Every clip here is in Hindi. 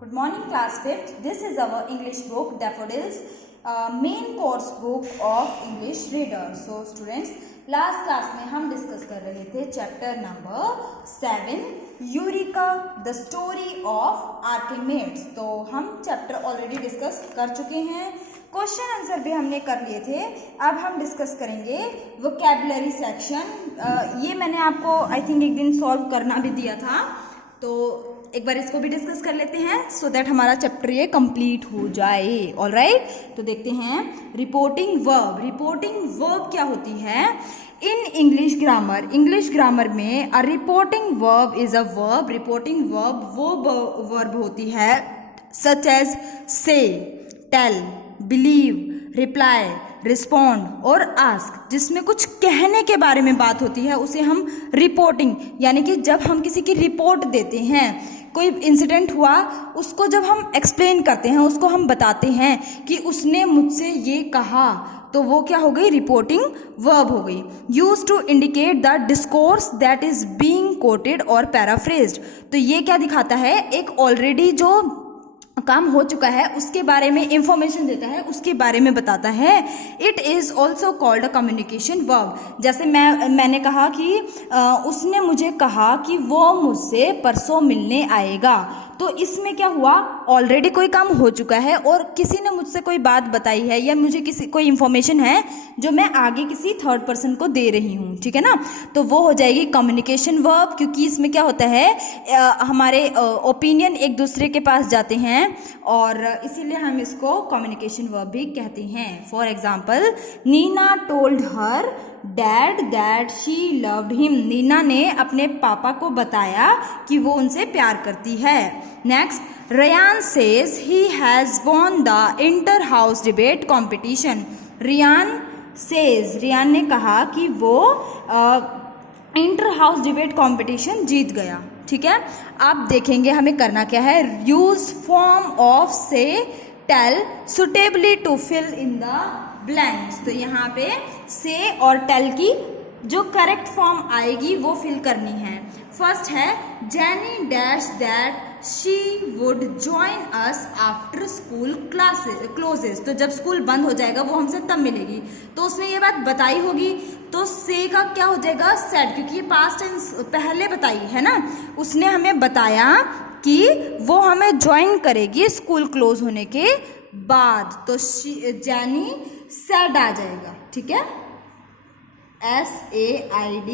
Good morning, class 5th. This is our English book, Daffodils, main course book of English reader. So, students, last class में हम डिस्कस कर रहे थे chapter number 7, eureka the story of Archimedes. तो हम चैप्टर ऑलरेडी डिस्कस कर चुके हैं, क्वेश्चन आंसर भी हमने कर लिए थे. अब हम डिस्कस करेंगे वोकैबुलरी सेक्शन. ये मैंने आपको आई थिंक एक दिन सॉल्व करना भी दिया था, तो एक बार इसको भी डिस्कस कर लेते हैं सो दैट हमारा चैप्टर ये कंप्लीट हो जाए. ऑल राइट, तो देखते हैं रिपोर्टिंग वर्ब. रिपोर्टिंग वर्ब क्या होती है in English grammar? English grammar में a reporting verb is a verb. Reporting verb वो वर्ब होती है such as say, tell, believe, reply, respond और आस्क, जिसमें कुछ कहने के बारे में बात होती है, उसे हम रिपोर्टिंग, यानी कि जब हम किसी की रिपोर्ट देते हैं, कोई इंसिडेंट हुआ उसको जब हम एक्सप्लेन करते हैं, उसको हम बताते हैं कि उसने मुझसे ये कहा, तो वो क्या हो गई? रिपोर्टिंग वर्ब हो गई. Use to indicate the discourse that is being quoted और पैराफ्रेज्ड. तो ये क्या दिखाता है? एक ऑलरेडी जो काम हो चुका है उसके बारे में इंफॉर्मेशन देता है, उसके बारे में बताता है. It is also called a communication verb. जैसे मैंने कहा कि उसने मुझे कहा कि वो मुझसे परसों मिलने आएगा, तो इसमें क्या हुआ? ऑलरेडी कोई काम हो चुका है और किसी ने मुझसे कोई बात बताई है या मुझे कोई इन्फॉर्मेशन है जो मैं आगे किसी थर्ड पर्सन को दे रही हूँ, ठीक है ना? तो वो हो जाएगी कम्युनिकेशन वर्ब, क्योंकि इसमें क्या होता है हमारे ओपिनियन एक दूसरे के पास जाते हैं और इसीलिए हम इसको कम्युनिकेशन वर्ब भी कहते हैं. For example, Neena told her dad that she loved him. Neena ने अपने पापा को बताया कि वो उनसे प्यार करती है. Next, Ryan says he has won the inter house debate competition. Ryan ने कहा कि वो इंटर हाउस डिबेट कॉम्पिटिशन जीत गया. ठीक है, अब देखेंगे हमें करना क्या है. Use form of say, tell suitably to fill in the blanks. तो यहाँ पे से और टेल की जो करेक्ट फॉर्म आएगी वो फिल करनी है. फर्स्ट है Jenny dash that she would join us after school closes. तो जब स्कूल बंद हो जाएगा वो हमसे तब मिलेगी, तो उसने ये बात बताई होगी, तो से का क्या हो जाएगा? सेड, क्योंकि ये पास्ट टेंस पहले बताई है ना. उसने हमें बताया कि वो हमें ज्वाइन करेगी स्कूल क्लोज होने के बाद, तो जेनी सेड आ जाएगा. ठीक है, SAID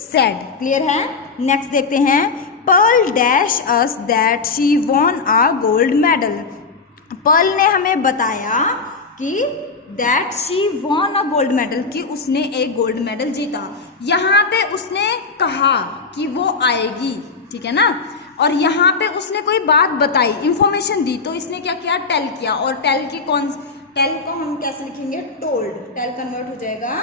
सेड. क्लियर है? नेक्स्ट देखते हैं, Pearl dash us that she won a gold medal. Pearl ने हमें बताया कि that she won a gold medal, कि उसने एक गोल्ड मेडल जीता. यहाँ पे उसने कहा कि वो आएगी, ठीक है ना, और यहाँ पे उसने कोई बात बताई, इंफॉर्मेशन दी, तो इसने क्या किया? टेल किया. और टेल को हम कैसे लिखेंगे? टोल्ड. टेल कन्वर्ट हो जाएगा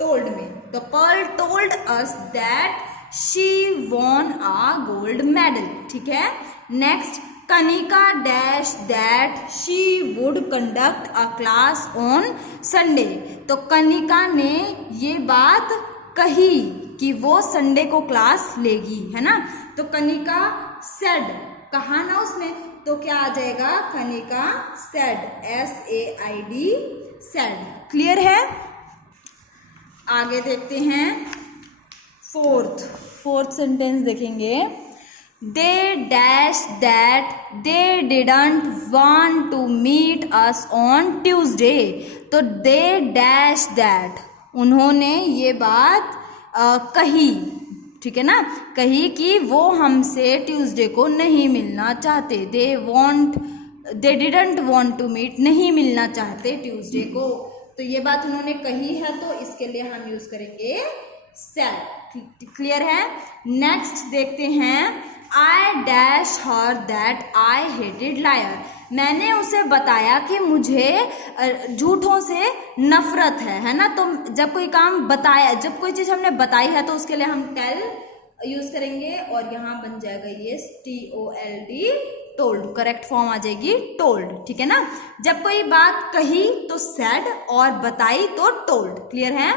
टोल्ड में. तो Pearl told us that she won a gold medal. ठीक है. Next, Kanika dash that she would conduct a class on Sunday. तो कनिका ने ये बात कही कि वो संडे को क्लास लेगी, है ना. तो कनिका सेड, कहा ना उसने, तो क्या आ जाएगा? Kanika said, SAID said. Clear है? आगे देखते हैं फोर्थ सेंटेंस देखेंगे. They dash that they didn't want to meet us on Tuesday. तो दे डैश दैट, उन्होंने ये बात कही, ठीक है ना, कही कि वो हमसे ट्यूसडे को नहीं मिलना चाहते. They didn't want to meet, नहीं मिलना चाहते ट्यूसडे को. तो ये बात उन्होंने कही है, तो इसके लिए हम यूज करेंगे सेड. क्लियर है? नेक्स्ट देखते हैं, I dash her that I hated liar. मैंने उसे बताया कि मुझे झूठों से नफरत है ना. तो जब कोई काम बताया, जब कोई चीज़ हमने बताई है, तो उसके लिए हम टेल यूज करेंगे और यहाँ बन जाएगा ये TOLD, टोल्ड. करेक्ट फॉर्म आ जाएगी टोल्ड. ठीक है ना. जब कोई बात कही तो सेड और बताई तो टोल्ड. क्लियर है?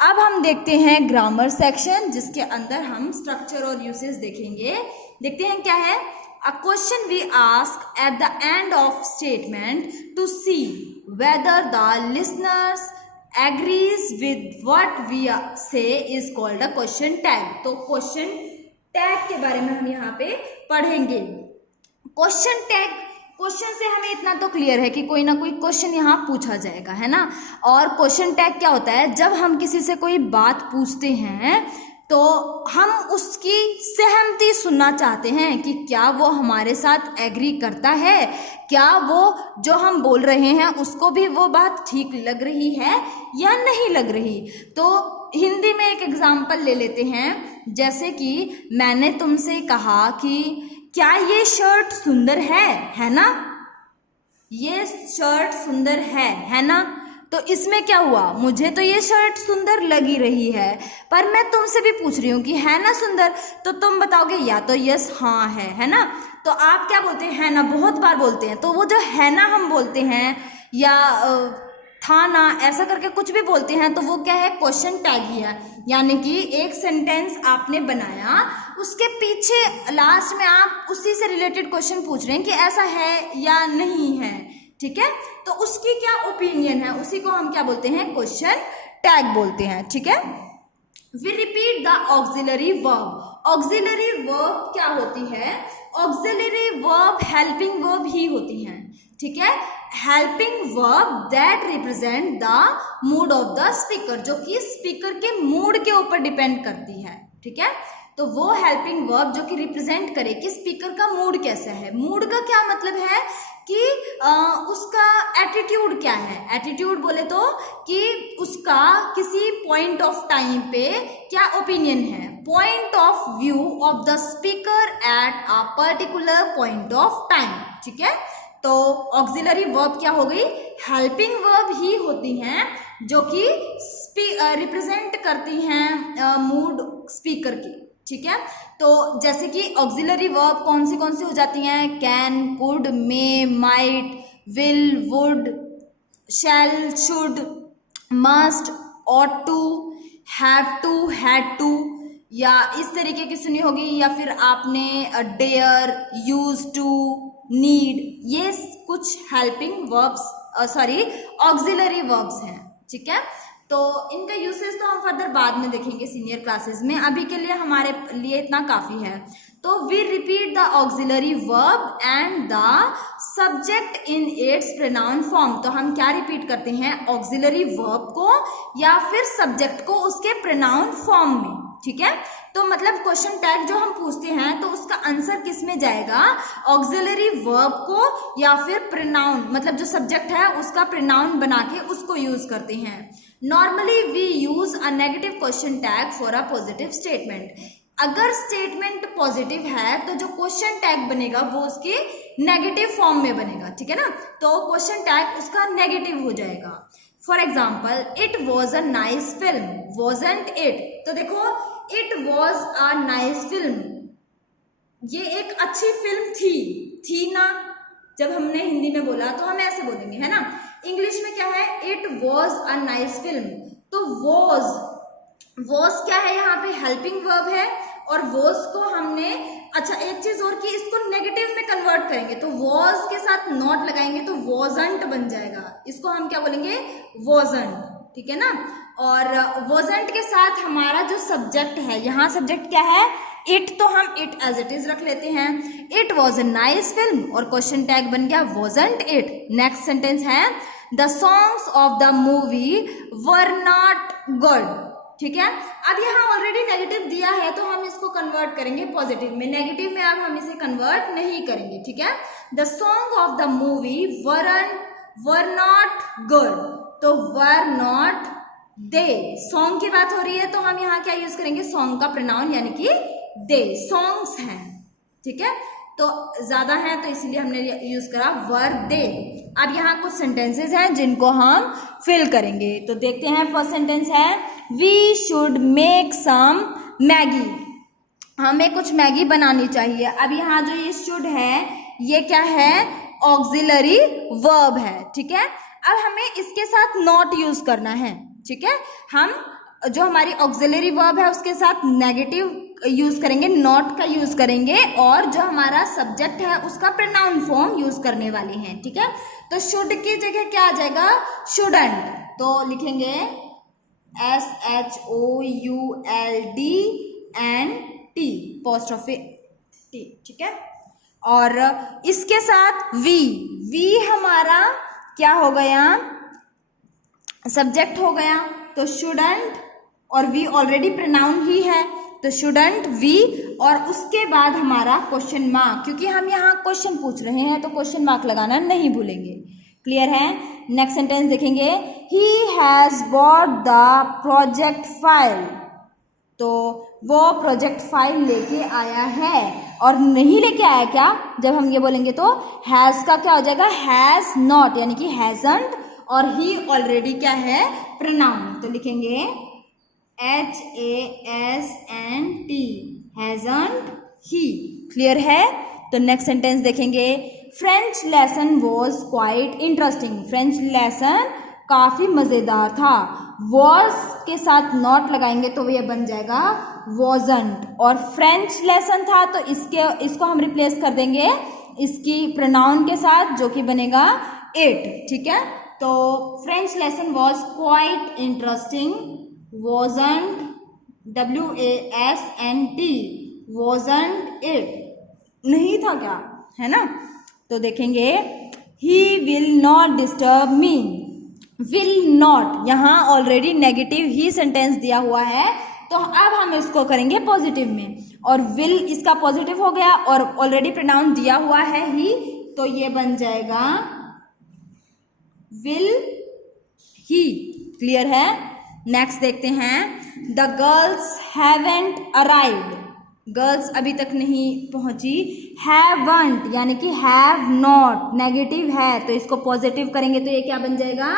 अब हम देखते हैं ग्रामर सेक्शन, जिसके अंदर हम स्ट्रक्चर और यूसेज देखेंगे. देखते हैं क्या है. a question we ask at the end of statement to see whether the listeners agrees with what we say is called a question tag. तो question tag के बारे में हम यहाँ पे पढ़ेंगे. क्वेश्चन टैग, क्वेश्चन से हमें इतना तो क्लियर है कि कोई ना कोई क्वेश्चन यहाँ पूछा जाएगा, है ना. और क्वेश्चन टैग क्या होता है, जब हम किसी से कोई बात पूछते हैं तो हम उसकी सहमति सुनना चाहते हैं कि क्या वो हमारे साथ एग्री करता है, क्या वो जो हम बोल रहे हैं उसको भी वो बात ठीक लग रही है या नहीं लग रही. तो हिंदी में एक एग्जाम्पल ले लेते हैं, जैसे कि मैंने तुमसे कहा कि क्या ये शर्ट सुंदर है ना. ये शर्ट सुंदर है ना. तो इसमें क्या हुआ, मुझे तो ये शर्ट सुंदर लगी रही है, पर मैं तुमसे भी पूछ रही हूँ कि है ना सुंदर, तो तुम बताओगे या तो यस हाँ है ना. तो आप क्या बोलते हैं, है ना, बहुत बार बोलते हैं. तो वो जो है ना हम बोलते हैं या था ना ऐसा करके कुछ भी बोलते हैं, तो वो क्या है, क्वेश्चन टैग ही है. यानी कि एक सेंटेंस आपने बनाया, उसके पीछे लास्ट में आप उसी से रिलेटेड क्वेश्चन पूछ रहे हैं कि ऐसा है या नहीं है. ठीक है, तो उसकी क्या ओपिनियन है, उसी को हम क्या बोलते हैं, क्वेश्चन टैग बोलते हैं. ठीक है. We repeat the auxiliary verb. Auxiliary verb क्या होती है, ऑक्सिलरी वर्ब हेल्पिंग वर्ब ही होती हैं. ठीक है, helping verb that represent the mood of the speaker, जो कि स्पीकर के मूड के ऊपर डिपेंड करती है. ठीक है, तो वो हेल्पिंग वर्ब जो कि रिप्रेजेंट करे कि स्पीकर का मूड कैसा है. मूड का क्या मतलब है कि उसका एटीट्यूड क्या है. एटीट्यूड बोले तो कि उसका किसी पॉइंट ऑफ टाइम पे क्या ओपिनियन है, point of view of the speaker at a particular point of time. ठीक है, तो ऑक्सिलरी वर्ब क्या हो गई, हेल्पिंग वर्ब ही होती हैं जो कि रिप्रेजेंट करती हैं मूड स्पीकर की. ठीक है, तो जैसे कि ऑक्सिलरी वर्ब कौन सी हो जाती हैं, can, could, may, might, will, would, shall, should, must, ought to, have to, had to, या इस तरीके की सुनी होगी, या फिर आपने डेयर, यूज टू, नीड. ये कुछ हेल्पिंग वर्ब्स ऑक्सिलरी वर्ब्स हैं. ठीक है, तो इनका यूसेज तो हम फर्दर बाद में देखेंगे सीनियर क्लासेस में. अभी के लिए हमारे लिए इतना काफ़ी है. तो we repeat the auxiliary verb and the subject in its pronoun form. तो हम क्या रिपीट करते हैं, ऑक्सिलरी वर्ब को या फिर सब्जेक्ट को उसके प्रोनाउन फॉर्म में. ठीक है, तो मतलब क्वेश्चन टैग जो हम पूछते हैं तो उसका आंसर किस में जाएगा, ऑक्सिलरी वर्ब को या फिर प्रोनाउन, मतलब जो सब्जेक्ट है उसका प्रोनाउन बना के उसको यूज करते हैं. Normally we use a negative question tag for a positive statement. अगर स्टेटमेंट पॉजिटिव है तो जो क्वेश्चन टैग बनेगा वो उसके नेगेटिव फॉर्म में बनेगा. ठीक है ना, तो क्वेश्चन टैग उसका नेगेटिव हो जाएगा. For example, it was a nice film, wasn't it. तो देखो, it was a nice film, ये एक अच्छी फिल्म थी ना. जब हमने हिंदी में बोला तो हम ऐसे बोलेंगे, है ना. इंग्लिश में क्या है, it was a nice film. तो वॉज क्या है, यहाँ पे हेल्पिंग वर्ब है, और वॉज को हमने, अच्छा एक चीज और कि इसको नेगेटिव में कन्वर्ट करेंगे तो वॉज के साथ नॉट लगाएंगे तो वॉजंट बन जाएगा. इसको हम क्या बोलेंगे, वॉजंट. ठीक है ना, और वॉजंट के साथ हमारा जो सब्जेक्ट है, यहाँ सब्जेक्ट क्या है, इट, तो हम इट एज इट इज रख लेते हैं. It was a nice film और क्वेश्चन टैग बन गया वॉजंट इट. नेक्स्ट सेंटेंस है, the songs of the movie were not good. ठीक है, अब यहाँ ऑलरेडी नेगेटिव दिया है तो हम इसको कन्वर्ट करेंगे पॉजिटिव में. नेगेटिव में अब हम इसे कन्वर्ट नहीं करेंगे. ठीक है, the song of the movie were not good. तो वर नॉट दे, सॉन्ग की बात हो रही है तो हम यहाँ क्या यूज करेंगे, सॉन्ग का प्रोनाउन यानी कि दे. सॉन्ग्स हैं. ठीक है, तो ज्यादा है तो इसीलिए हमने यूज करा वर दे. अब यहाँ कुछ सेंटेंसेस हैं जिनको हम फिल करेंगे. तो देखते हैं, फर्स्ट सेंटेंस है, we should make some Maggi. हमें कुछ मैगी बनानी चाहिए. अब यहाँ जो ये शुड है ये क्या है, ऑक्सिलरी वर्ब है. ठीक है, अब हमें इसके साथ नॉट यूज करना है. ठीक है, हम जो हमारी ऑक्सिलरी वर्ब है उसके साथ नेगेटिव यूज करेंगे, नॉट का यूज करेंगे और जो हमारा सब्जेक्ट है उसका प्रोनाउन फॉर्म यूज करने वाले हैं, ठीक है। तो शुड की जगह क्या आ जाएगा, शुडंट, तो लिखेंगे SHOULDNT पोस्टऑफी टी, ठीक है। और इसके साथ वी हमारा क्या हो गया, सब्जेक्ट हो गया, तो शुडंट और वी ऑलरेडी प्रोनाउन ही है, तो शुडंट वी, और उसके बाद हमारा क्वेश्चन मार्क, क्योंकि हम यहाँ क्वेश्चन पूछ रहे हैं तो क्वेश्चन मार्क लगाना नहीं भूलेंगे। क्लियर है। नेक्स्ट सेंटेंस देखेंगे, he has bought the project file, तो वो प्रोजेक्ट फाइल लेके आया है, और नहीं लेके आया क्या, जब हम ये बोलेंगे तो हैज का क्या हो जाएगा, हैज नॉट, यानी कि हैजंट, और ही ऑलरेडी क्या है, प्रोनाउन, तो लिखेंगे HASNT, हैजंट ही। क्लियर है। तो नेक्स्ट सेंटेंस देखेंगे, French lesson was quite interesting, French lesson काफी मजेदार था, वॉज के साथ नॉट लगाएंगे तो ये बन जाएगा वॉजंट, और फ्रेंच लेसन था तो इसको हम रिप्लेस कर देंगे इसकी प्रोनाउन के साथ, जो कि बनेगा इट, ठीक है। तो French lesson was quite interesting, wasn't, WASNT, wasn't it, नहीं था क्या, है ना। तो देखेंगे, he will not disturb me, will not, यहाँ ऑलरेडी नेगेटिव ही सेंटेंस दिया हुआ है, तो अब हम इसको करेंगे पॉजिटिव में, और will इसका पॉजिटिव हो गया और ऑलरेडी प्रोनाउन दिया हुआ है ही, तो ये बन जाएगा will he। क्लियर है। नेक्स्ट देखते हैं, the girls haven't arrived, girls अभी तक नहीं पहुंची, हैवंट यानी कि हैव नॉट नेगेटिव है, तो इसको पॉजिटिव करेंगे तो ये क्या बन जाएगा,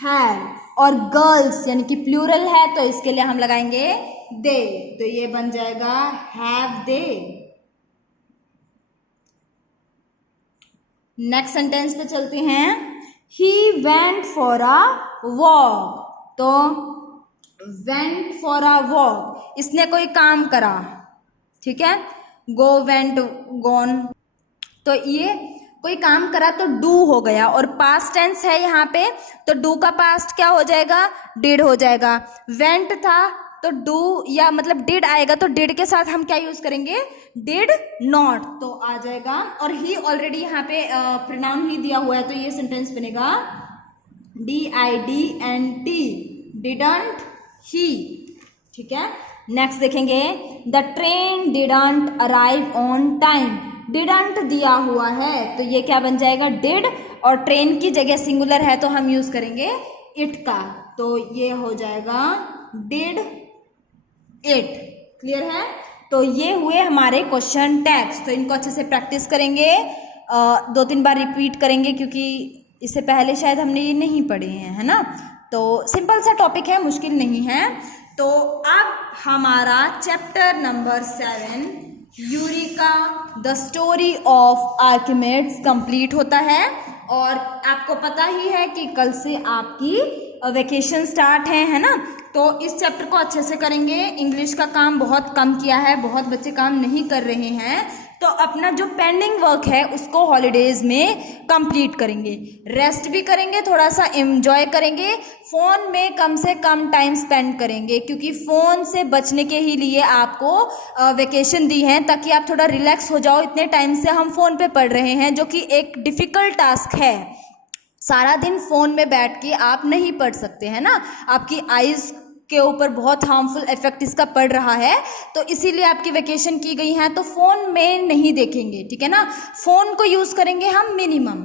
हैव, और गर्ल्स यानी कि प्लूरल है तो इसके लिए हम लगाएंगे दे, तो ये बन जाएगा हैव दे। नेक्स्ट सेंटेंस पे चलते हैं, he went for a walk, तो वेंट फॉर अ वॉक, इसने कोई काम करा, ठीक है, गो, वेंट, गॉन, तो ये कोई काम करा तो डू हो गया, और पास्ट टेंस है यहाँ पे, तो डू का पास्ट क्या हो जाएगा, डिड हो जाएगा। वेंट था तो डू या मतलब डिड आएगा, तो डिड के साथ हम क्या यूज करेंगे, डिड नॉट, तो आ जाएगा, और ही ऑलरेडी यहाँ पे प्रोनाउन ही दिया हुआ है, तो ये सेंटेंस बनेगा DIDNT, डिडंट ही, ठीक है। नेक्स्ट देखेंगे, the train didn't arrive on time, didn't दिया हुआ है तो ये क्या बन जाएगा, डिड, और ट्रेन की जगह सिंगुलर है तो हम यूज करेंगे इट का, तो ये हो जाएगा डिड इट। क्लियर है। तो ये हुए हमारे क्वेश्चन टैग्स, तो इनको अच्छे से प्रैक्टिस करेंगे, 2-3 बार रिपीट करेंगे, क्योंकि इससे पहले शायद हमने ये नहीं पढ़े हैं, है ना। तो सिंपल सा टॉपिक है, मुश्किल नहीं है। तो अब हमारा chapter number 7 eureka the story of Archimedes complete होता है, और आपको पता ही है कि कल से आपकी वेकेशन स्टार्ट है ना। तो इस चैप्टर को अच्छे से करेंगे। इंग्लिश का काम बहुत कम किया है, बहुत बच्चे काम नहीं कर रहे हैं, तो अपना जो पेंडिंग वर्क है उसको हॉलीडेज में कंप्लीट करेंगे, रेस्ट भी करेंगे, थोड़ा सा एंजॉय करेंगे, फ़ोन में कम से कम टाइम स्पेंड करेंगे, क्योंकि फ़ोन से बचने के ही लिए आपको वेकेशन दी है, ताकि आप थोड़ा रिलैक्स हो जाओ। इतने टाइम से हम फ़ोन पे पढ़ रहे हैं, जो कि एक डिफ़िकल्ट टास्क है। सारा दिन फ़ोन में बैठ के आप नहीं पढ़ सकते, है ना, आपकी आइज़ के ऊपर बहुत हार्मफुल इफेक्ट इसका पड़ रहा है, तो इसीलिए आपकी वेकेशन की गई है। तो फ़ोन में नहीं देखेंगे, ठीक है ना। फ़ोन को यूज़ करेंगे हम मिनिमम,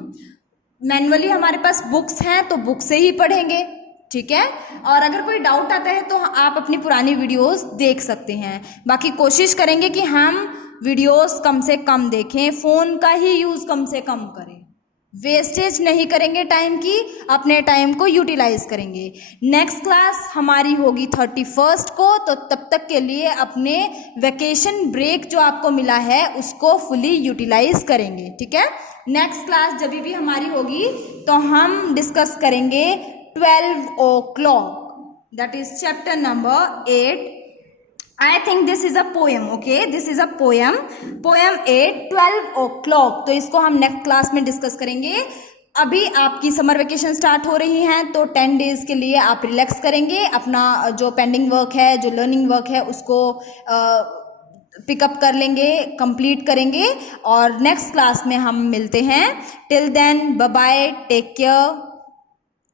मैनुअली हमारे पास बुक्स हैं तो बुक से ही पढ़ेंगे, ठीक है। और अगर कोई डाउट आता है तो आप अपनी पुरानी वीडियोस देख सकते हैं। बाकी कोशिश करेंगे कि हम वीडियोस कम से कम देखें, फ़ोन का ही यूज़ कम से कम करें, वेस्टेज नहीं करेंगे टाइम की, अपने टाइम को यूटिलाइज करेंगे। नेक्स्ट क्लास हमारी होगी 31 को, तो तब तक के लिए अपने वेकेशन ब्रेक जो आपको मिला है उसको फुली यूटिलाइज करेंगे, ठीक है। नेक्स्ट क्लास जब भी हमारी होगी तो हम डिस्कस करेंगे 12 o'clock, that is chapter number 8 I think this is a poem. Okay, this is a poem. Poem 8 12 o'clock. तो इसको हम नेक्स्ट क्लास में डिस्कस करेंगे. अभी आपकी समर वेकेशन स्टार्ट हो रही हैं तो 10 डेज के लिए आप रिलैक्स करेंगे. अपना जो पेंडिंग वर्क है, जो लर्निंग वर्क है, उसको पिकअप कर लेंगे, कंप्लीट करेंगे और नेक्स्ट क्लास में हम मिलते हैं. Till then bye bye, take care.